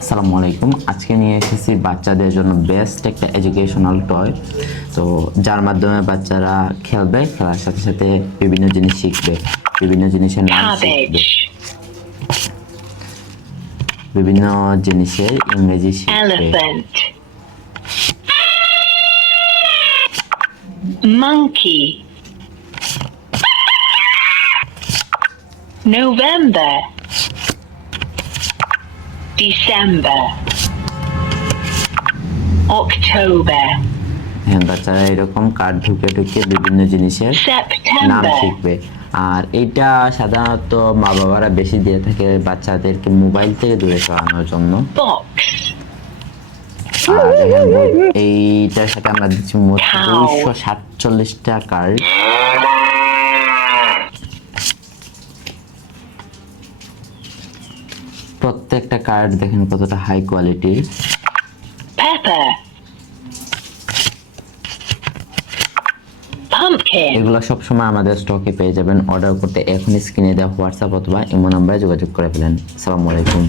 আসসালামু আলাইকুম। আজকে নিয়ে এসেছি বাচ্চাদের জন্য বেস্ট একটা এডুকেশনাল টয়, তো যার মাধ্যমে বাচ্চারা খেলবে, খেলার সাথে সাথে বিভিন্ন জিনিস শিখবে, বিভিন্ন জিনিসের নাম শিখবে, Cabbage, বিভিন্ন জিনিসের ইংরেজি শিখবে। elephant, monkey, November, December, October, হ্যাঁ, বাচ্চারা এরকম কার্ড ঢুকে ঢুকে বিভিন্ন জিনিসের নাম September, শিখবে। আর এইটা সাধারণত মা বাবারা বেশি দিয়ে থাকে বাচ্চাদেরকে মোবাইল থেকে দূরে সরানোর জন্য। box, আর দেখেন এইটার সাথে আমরা দিচ্ছি মোট Cow. 247টা কার্ড। প্রত্যেকটা কার্ড দেখেন কতটা হাই কোয়ালিটির। pepper, pumpkin, এগুলো সবসময় আমাদের স্টকে পেয়ে যাবেন। অর্ডার করতে এখনই স্ক্রিনে দেওয়া হোয়াটসঅ্যাপ অথবা ইমো নাম্বারে যোগাযোগ করে ফেলেন। আসসালামু আলাইকুম।